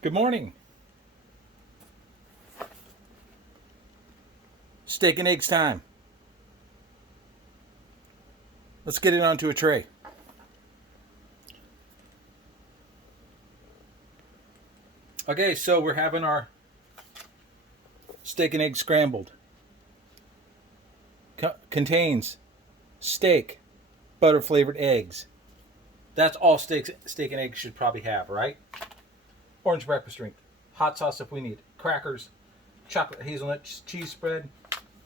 Good morning. Steak and eggs time. Let's get it onto a tray. Okay, so we're having our steak and egg scrambled. Contains steak, butter flavored eggs. That's all steak and eggs should probably have, right? Orange breakfast drink, hot sauce if we need, crackers, chocolate hazelnut cheese spread,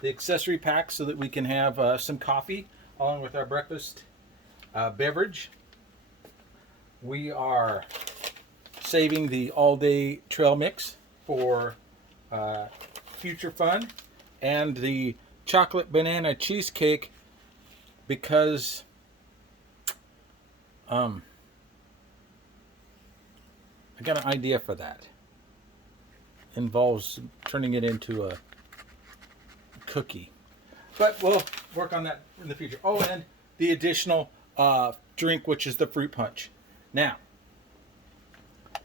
the accessory pack so that we can have some coffee along with our breakfast beverage. We are saving the all-day trail mix for future fun, and the chocolate banana cheesecake because I got an idea for that. Involves turning it into a cookie, but we'll work on that in the future. Oh, and the additional drink, which is the fruit punch. Now,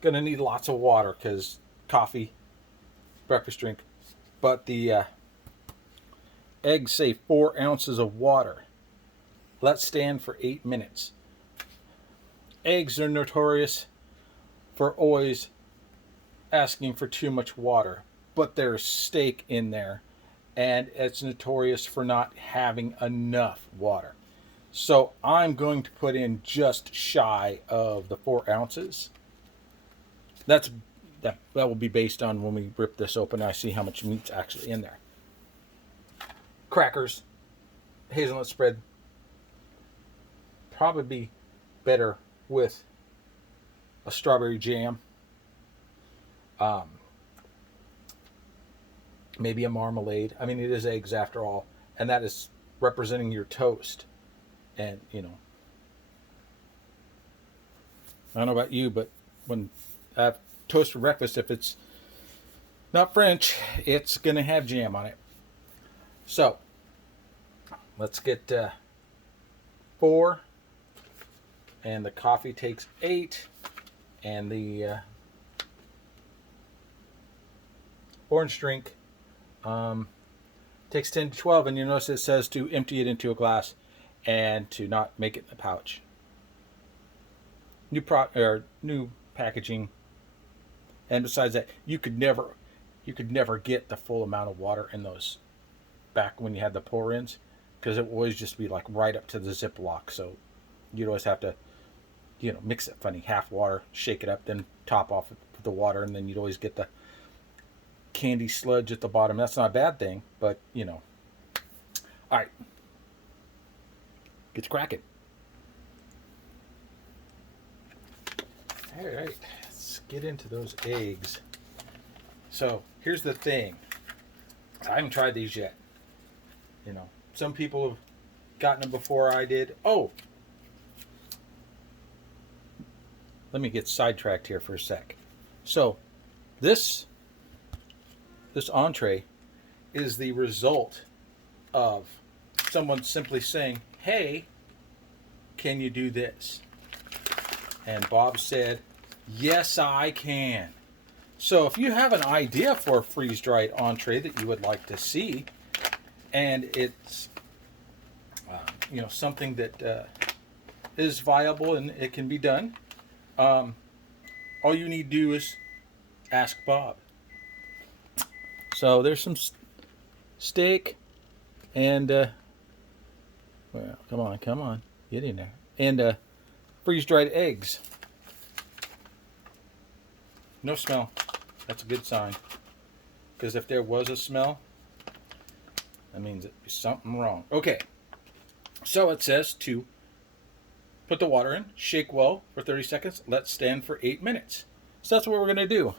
gonna need lots of water because coffee, breakfast drink, but the eggs say 4 ounces of water. Let's stand for 8 minutes. Eggs are notorious for always asking for too much water, but there's steak in there, and it's notorious for not having enough water. So I'm going to put in just shy of the 4 ounces. That will be based on when we rip this open and I see how much meat's actually in there. Crackers, hazelnut spread, probably better with a strawberry jam. Maybe a marmalade. I mean, it is eggs after all, and that is representing your toast. And I don't know about you, but when I have toast for breakfast, if it's not French, it's gonna have jam on it. So let's get 4, and the coffee takes 8, and the orange drink takes 10 to 12, and you notice it says to empty it into a glass and to not make it in a pouch. New packaging, and besides that, you could never get the full amount of water in those back when you had the pour-ins, because it would always just be like right up to the Ziploc. So you'd always have to mix it funny, half water, shake it up, then top off with the water, and then you'd always get the candy sludge at the bottom. That's not a bad thing, but all right, get to cracking. All right, let's get into those eggs. So here's the thing, I haven't tried these yet. Some people have gotten them before I did. Oh, let me get sidetracked here for a sec. So this entree is the result of someone simply saying, hey, can you do this? And Bob said, yes, I can. So if you have an idea for a freeze-dried entree that you would like to see, and it's something that is viable and it can be done, all you need to do is ask Bob. So there's some steak and well, come on, get in there, and freeze-dried eggs. No smell. That's a good sign, because if there was a smell, that means there's something wrong. Okay, so it says to put the water in, shake well for 30 seconds, let stand for 8 minutes. So that's what we're going to do.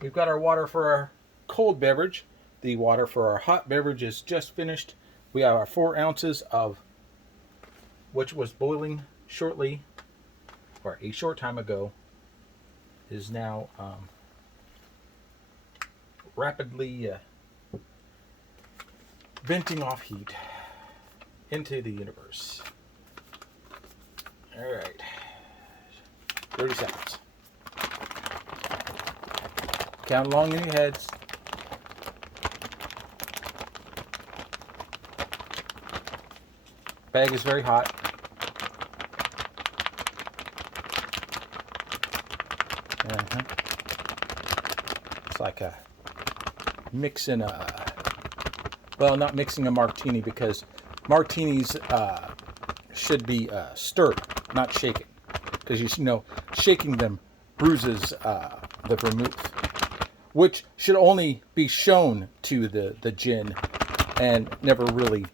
We've got our water for our cold beverage. The water for our hot beverage is just finished. We have our 4 ounces of, which was boiling shortly, or a short time ago, is now rapidly venting off heat into the universe. All right, 30 seconds. Count along in your heads. Bag is very hot. It's like mixing well, not mixing a martini, because martinis should be stirred, not shaken, because you know shaking them bruises the vermouth, which should only be shown to the gin and never really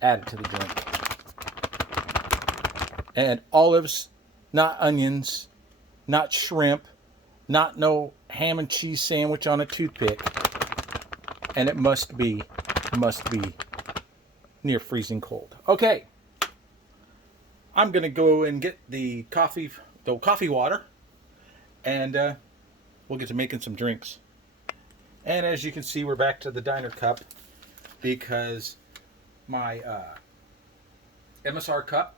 added to the drink. And olives, not onions, not shrimp, not no ham and cheese sandwich on a toothpick, and it must be near freezing cold. Okay, I'm gonna go and get the coffee water, and we'll get to making some drinks. And as you can see, we're back to the diner cup, because my MSR cup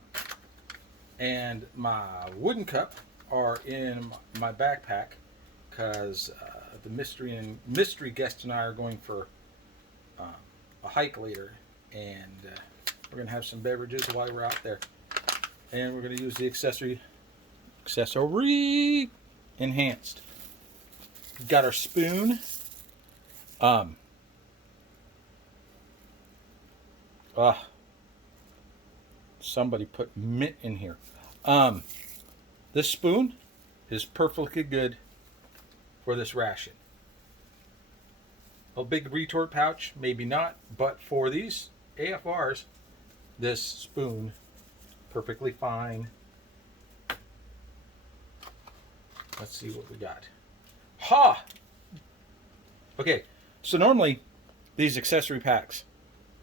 and my wooden cup are in my backpack, because the mystery guest and I are going for a hike later, and we're gonna have some beverages while we're out there, and we're gonna use the accessory enhanced. We've got our spoon. Somebody put mint in here. This spoon is perfectly good for this ration. A big retort pouch, maybe not, but for these AFRs, this spoon, perfectly fine. Let's see what we got. Ha! Okay, so normally these accessory packs,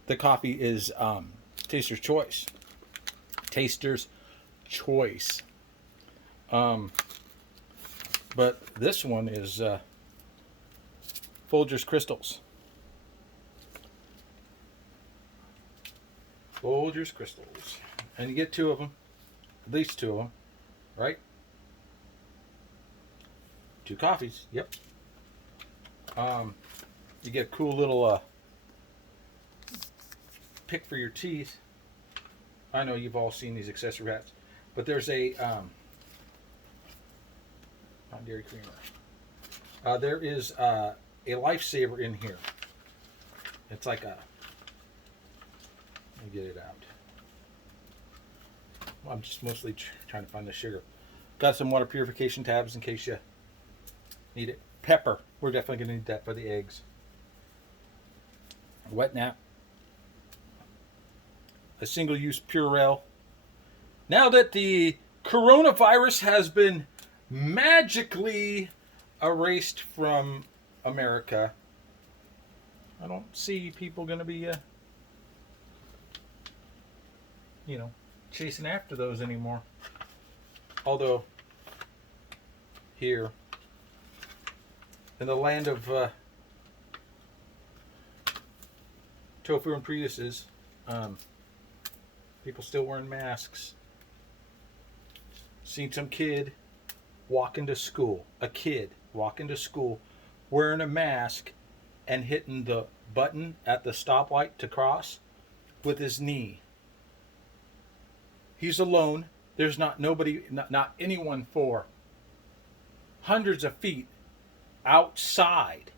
the coffee is taster's choice. Taster's choice. But this one is Folgers Crystals. Folgers Crystals. And you get two of them. At least two of them. Right? Two coffees. Yep. You get a cool little pick for your teeth. I know you've all seen these accessory hats. But there's a not dairy creamer. There is a lifesaver in here. It's like a, let me get it out. I'm just mostly trying to find the sugar. Got some water purification tabs in case you need it. Pepper. We're definitely going to need that for the eggs. A wet nap. A single-use Purell. Now that the coronavirus has been magically erased from America, I don't see people going to be, chasing after those anymore. Although, here, in the land of tofu and Priuses, people still wearing masks. Seen some kid walk into school. A kid walk into school wearing a mask and hitting the button at the stoplight to cross with his knee. He's alone. There's not anyone for hundreds of feet outside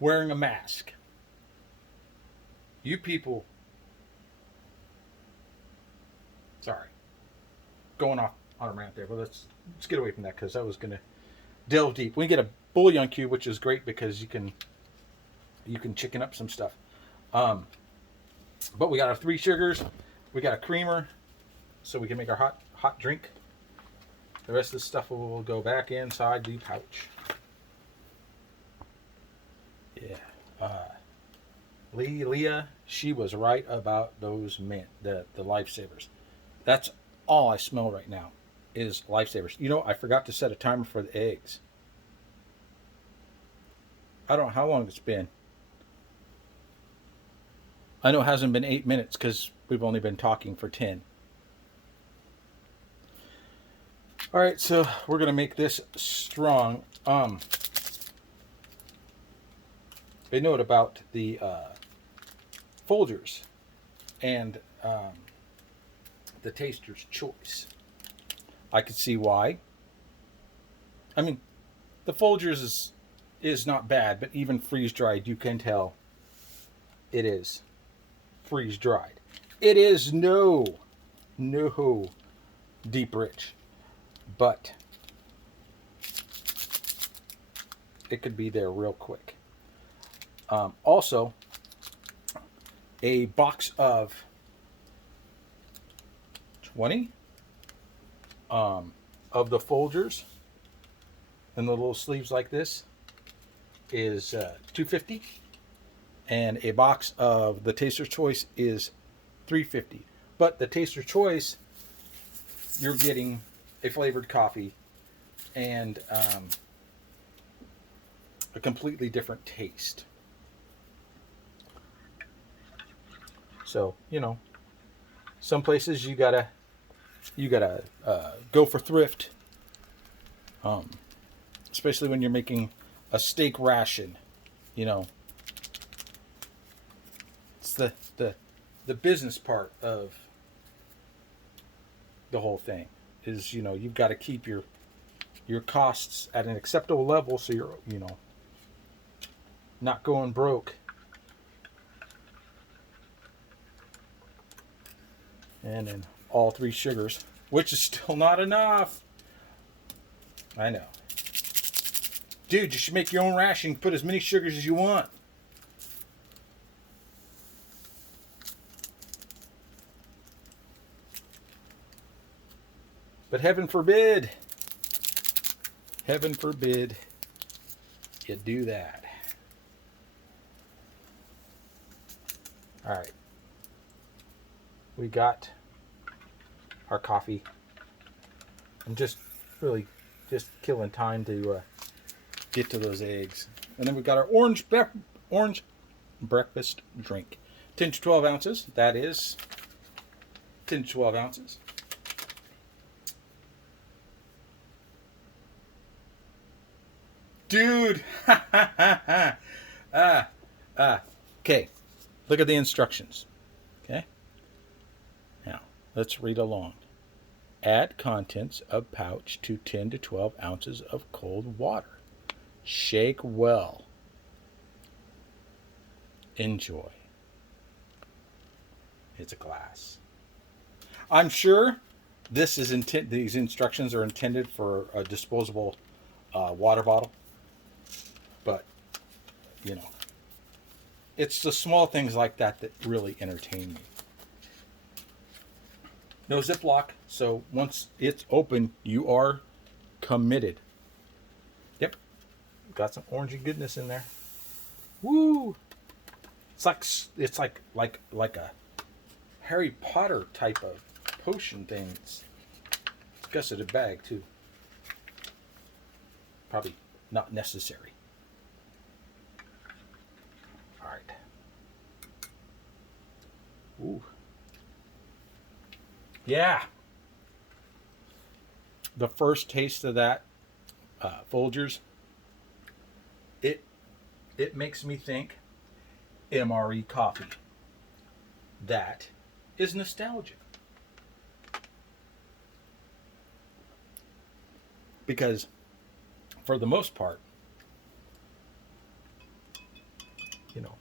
wearing a mask. You people, sorry, going off on a rant there, but let's get away from that, because I was going to delve deep. We get a bouillon cube, which is great because you can chicken up some stuff. But we got our 3 sugars, we got a creamer, so we can make our hot drink. The rest of the stuff will go back inside the pouch. Yeah. Leah, she was right about those mint, the lifesavers. That's all I smell right now is lifesavers. You know, I forgot to set a timer for the eggs. I don't know how long it's been. I know it hasn't been 8 minutes because we've only been talking for 10. All right, so we're gonna make this strong. a note about the Folgers and the taster's choice. I could see why. I mean, the Folgers is not bad, but even freeze dried, you can tell it is freeze dried. It is no deep rich, but it could be there real quick. Also, a box of 20 of the Folgers and the little sleeves like this is $2.50, and a box of the Taster's Choice is $3.50. But the Taster's Choice, you're getting a flavored coffee and a completely different taste. So, you know, some places you gotta go for thrift, especially when you're making a steak ration. You know, it's the business part of the whole thing is, you know, you've got to keep your costs at an acceptable level so you're, you know, not going broke. And then all 3 sugars, which is still not enough. I know. Dude, you should make your own ration. Put as many sugars as you want. But heaven forbid you do that. All right. We got our coffee. I'm just really just killing time to get to those eggs. And then we got our orange breakfast drink. 10 to 12 ounces. That is 10 to 12 ounces. Dude. Okay. Look at the instructions. Okay. Now, let's read along. Add contents of pouch to 10 to 12 ounces of cold water. Shake well. Enjoy. It's a glass. I'm sure these instructions are intended for a disposable water bottle. But, you know, it's the small things like that that really entertain me. No Ziploc, so once it's open, you are committed. Yep, got some orangey goodness in there. Woo! It's like a Harry Potter type of potion thing. It's gusseted bag too. Probably not necessary. All right. Ooh. Yeah. The first taste of that Folgers, it makes me think MRE coffee. That is nostalgic. Because for the most part, you know,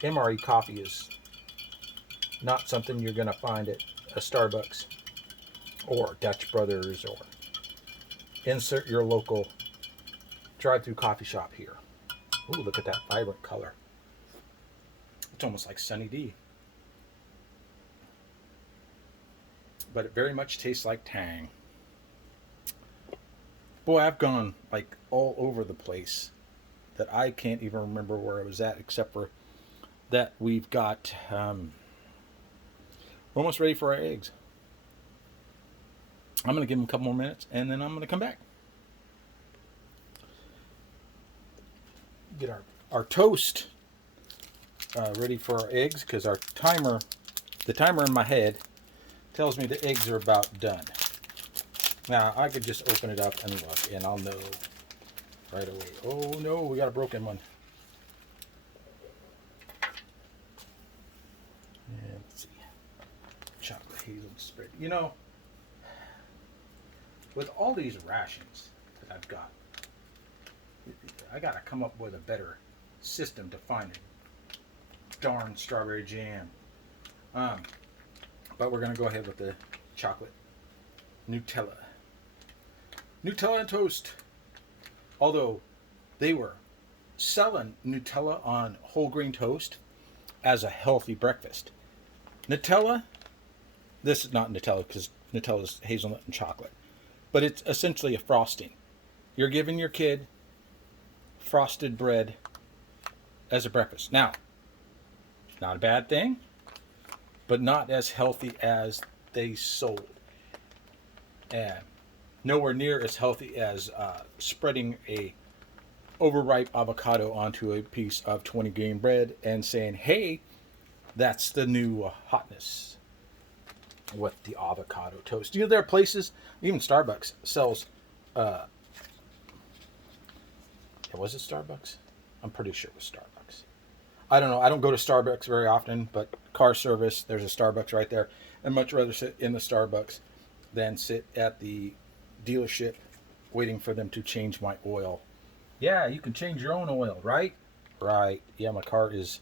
MRE coffee is not something you're going to find at a Starbucks or Dutch Brothers or insert your local drive-through coffee shop here. Ooh, look at that vibrant color. It's almost like Sunny D. But it very much tastes like Tang. Boy, I've gone like all over the place that I can't even remember where I was at, except for that we've got we're almost ready for our eggs. I'm going to give them a couple more minutes and then I'm going to come back. Get our toast ready for our eggs, because the timer in my head tells me the eggs are about done. Now, I could just open it up and look, and I'll know right away. Oh no, we got a broken one. spread. You know, with all these rations that I've got, I gotta come up with a better system to find it. Darn strawberry jam. But we're gonna go ahead with the chocolate Nutella. Nutella and toast. Although they were selling Nutella on whole grain toast as a healthy breakfast. Nutella, this is not Nutella because Nutella is hazelnut and chocolate, but it's essentially a frosting. You're giving your kid frosted bread as a breakfast. Now, not a bad thing, but not as healthy as they sold. And nowhere near as healthy as spreading a overripe avocado onto a piece of 20 grain bread and saying, hey, that's the new hotness with the avocado toast. You know, there are places, even Starbucks sells, was it Starbucks? I'm pretty sure it was Starbucks. I don't know. I don't go to Starbucks very often, but car service, there's a Starbucks right there. I'd much rather sit in the Starbucks than sit at the dealership waiting for them to change my oil. Yeah, you can change your own oil, right? Right. Yeah, my car is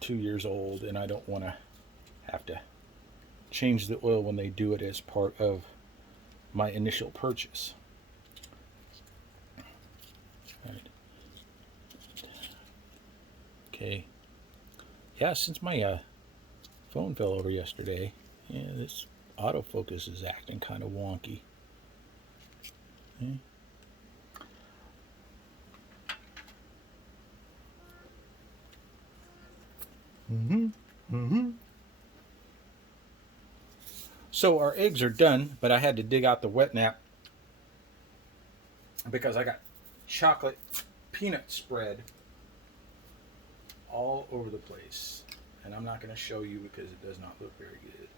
2 years old, and I don't want to have to change the oil when they do it as part of my initial purchase. All right. Okay. Yeah, since my phone fell over yesterday, yeah, this autofocus is acting kind of wonky. Okay. So our eggs are done, but I had to dig out the wet nap because I got chocolate peanut spread all over the place. And I'm not going to show you because it does not look very good.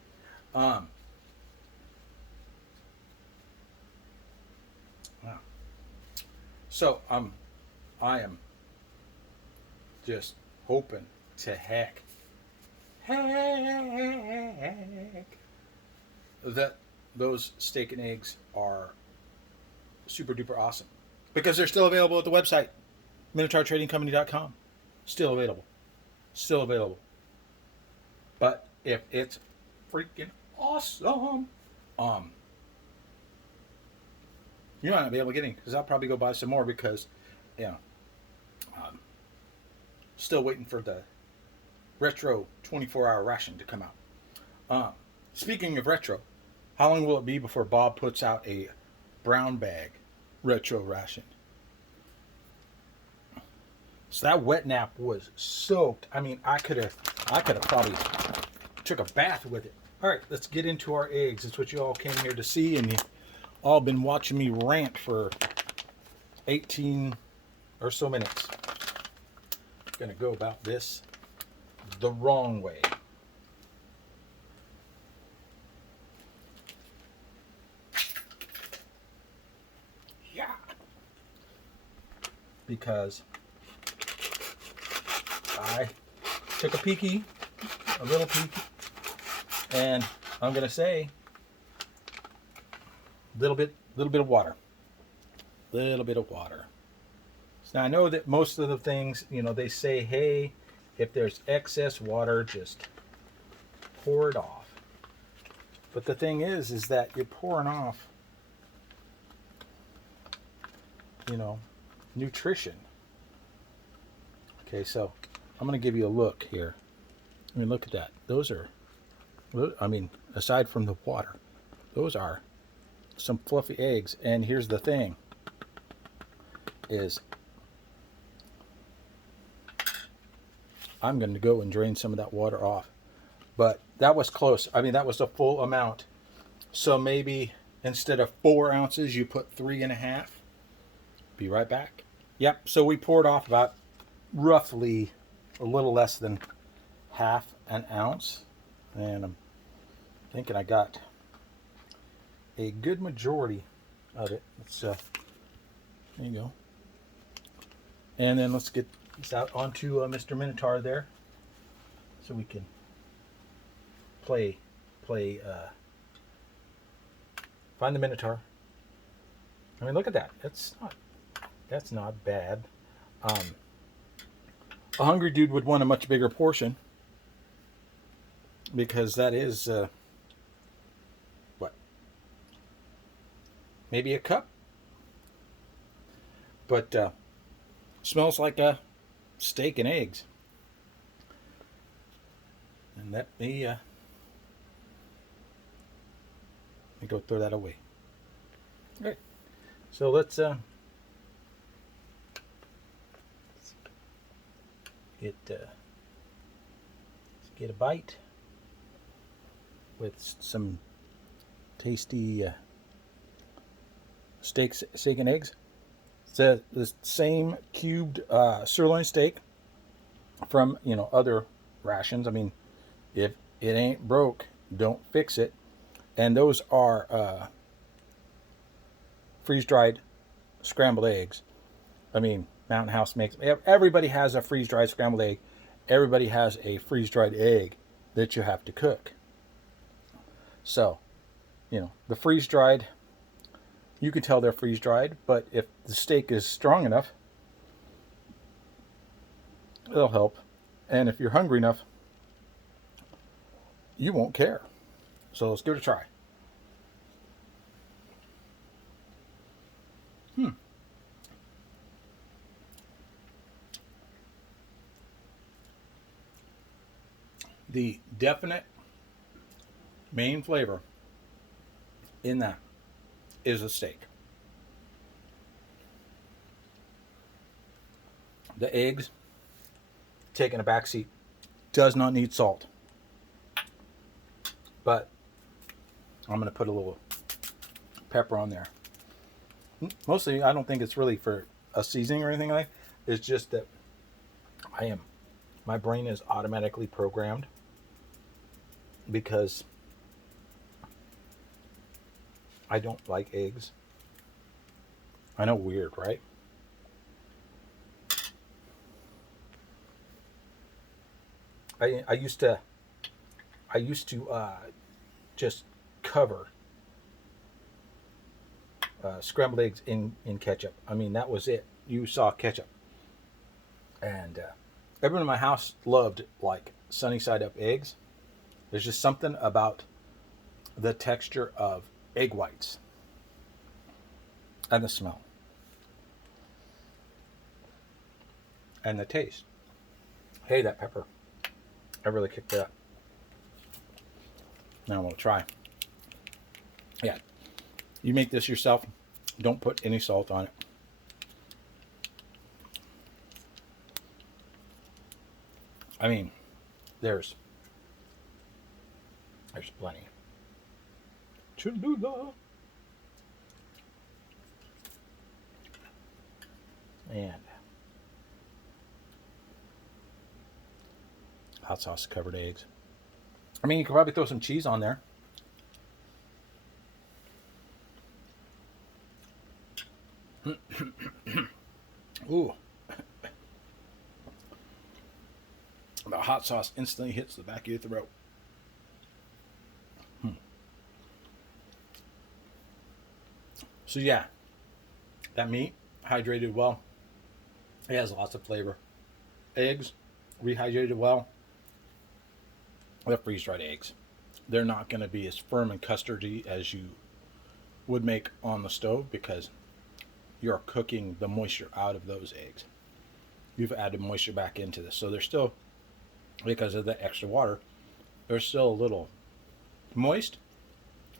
Wow. So I am just hoping to heck that those steak and eggs are super duper awesome because they're still available at the website MinotaurTradingCompany.com. Still available. But if it's freaking awesome, you might not be able to get any because I'll probably go buy some more because, you know, still waiting for the retro 24-hour ration to come out. Speaking of retro, how long will it be before Bob puts out a brown bag retro ration? So that wet nap was soaked. I mean, I could have probably took a bath with it. All right, let's get into our eggs. It's what you all came here to see, and you all been watching me rant for 18 or so minutes. I'm gonna go about this the wrong way. Yeah. Because I took a little peeky, and I'm gonna say little bit of water. So now I know that most of the things, you know, they say, hey, if there's excess water, just pour it off. But the thing is that you're pouring off, you know, nutrition. Okay, so I'm going to give you a look here. I mean, look at that. Those are, I mean, aside from the water, those are some fluffy eggs. And here's the thing is I'm going to go and drain some of that water off. But that was close. I mean, that was a full amount. So maybe instead of 4 ounces, you put 3.5. Be right back. Yep. So we poured off about roughly a little less than half an ounce. And I'm thinking I got a good majority of it. Let's, there you go. And then let's get this out onto Mr. Minotaur there so we can play play Find the Minotaur. I mean, look at that. That's not bad. A hungry dude would want a much bigger portion because that is what, maybe a cup, but smells like a steak and eggs. And let me go throw that away. Okay, so let's get a bite with some tasty steak and eggs. It's the same cubed sirloin steak from other rations. I mean, if it ain't broke, don't fix it. And those are freeze-dried scrambled eggs. I mean, Mountain House makes, everybody has a freeze-dried scrambled egg. Everybody has a freeze-dried egg that you have to cook. So, the freeze-dried, you can tell they're freeze-dried, but if the steak is strong enough, it'll help. And if you're hungry enough, you won't care. So let's give it a try. The definite main flavor in that is a steak. The eggs, taking a backseat, does not need salt. But I'm going to put a little pepper on there. Mostly, I don't think it's really for a seasoning or anything like that. It's just that my brain is automatically programmed because I don't like eggs. I know, weird, right? I used to just cover scrambled eggs in ketchup. I mean, that was it. You saw ketchup. And everyone in my house loved like sunny side up eggs. There's just something about the texture of egg whites and the smell and the taste. Hey, that pepper, I really kicked it up. Now I'm going to try. Yeah, you make this yourself. Don't put any salt on it. I mean, there's plenty. Cholula. And hot sauce covered eggs. I mean, you could probably throw some cheese on there. Ooh. The hot sauce instantly hits the back of your throat. So yeah, that meat hydrated well. It has lots of flavor. Eggs rehydrated well. The freeze-dried eggs, they're not going to be as firm and custardy as you would make on the stove because you're cooking the moisture out of those eggs. You've added moisture back into this, so they're still, because of the extra water, they're still a little moist,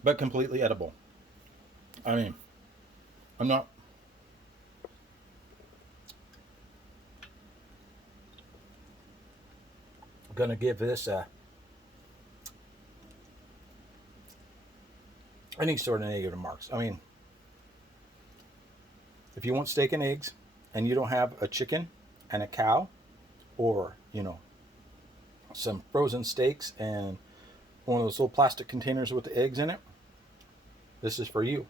but completely edible. I mean, I'm not gonna give this any sort of negative marks. I mean, if you want steak and eggs and you don't have a chicken and a cow, or some frozen steaks and one of those little plastic containers with the eggs in it, this is for you.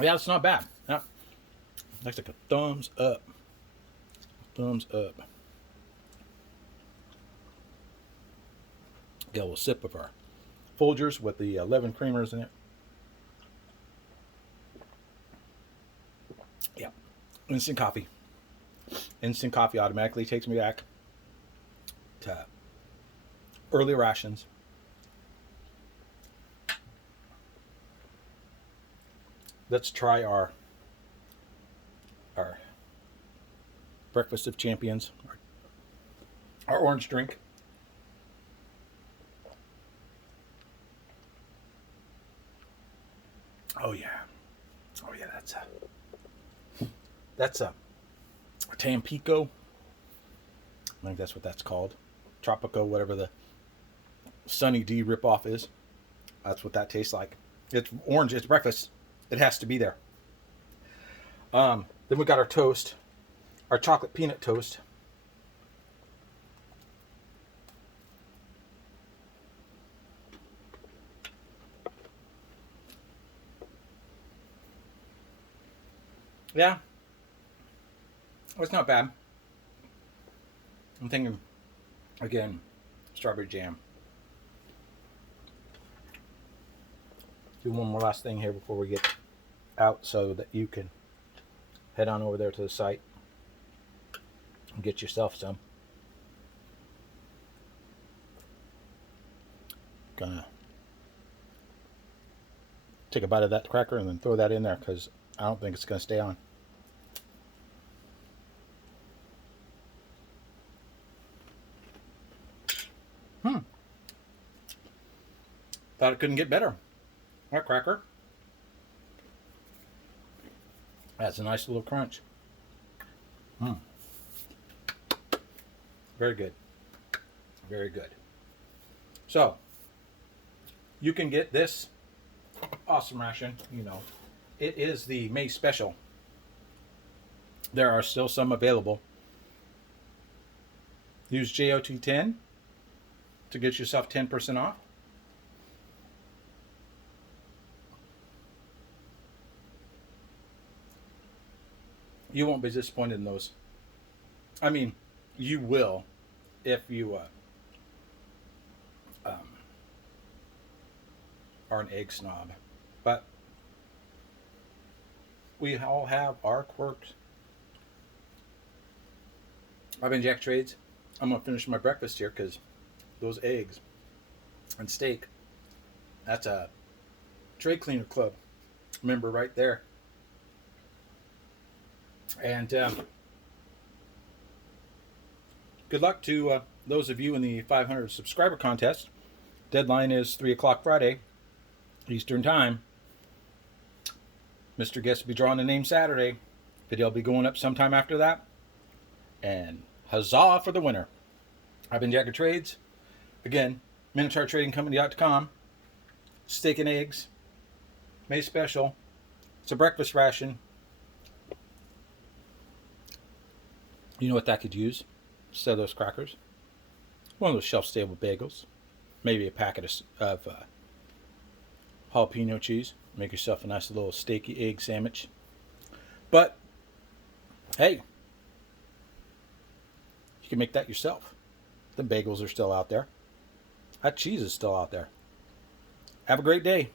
Yeah, it's not bad. Yeah. Looks like a thumbs up. Thumbs up. Get a little sip of our Folgers with the 11 creamers in it. Yeah. Instant coffee. Instant coffee automatically takes me back to early rations. Let's try our breakfast of champions, our orange drink. Oh yeah, that's a Tampico. I think that's what that's called. Tropico, whatever the Sunny D ripoff is. That's what that tastes like. It's orange. It's breakfast. It has to be there. Then we got our toast, our chocolate peanut toast. Yeah, it's not bad. I'm thinking, again, strawberry jam. Do one more last thing here before we get out so that you can head on over there to the site and get yourself some. Gonna take a bite of that cracker and then throw that in there because I don't think it's gonna stay on. Thought it couldn't get better. That cracker has a nice little crunch. Very good. Very good. So, you can get this awesome ration. You know, it is the May special. There are still some available. Use JOT10 to get yourself 10% off. You won't be disappointed in those. I mean, you will if you are an egg snob. But we all have our quirks. I've been Jack Trades. I'm going to finish my breakfast here because those eggs and steak, that's a Trade Cleaner Club member right there. And good luck to those of you in the 500 subscriber contest. Deadline is 3 o'clock Friday, Eastern Time. Mr. Guest will be drawing a name Saturday. Video will be going up sometime after that. And huzzah for the winner. I've been Jack of Trades. Again, MinotaurTradingCompany.com. Steak and eggs. May special. It's a breakfast ration. You know what that could use? Instead of those crackers. One of those shelf-stable bagels. Maybe a packet of jalapeno cheese. Make yourself a nice little steaky egg sandwich. But, hey, you can make that yourself. The bagels are still out there. That cheese is still out there. Have a great day.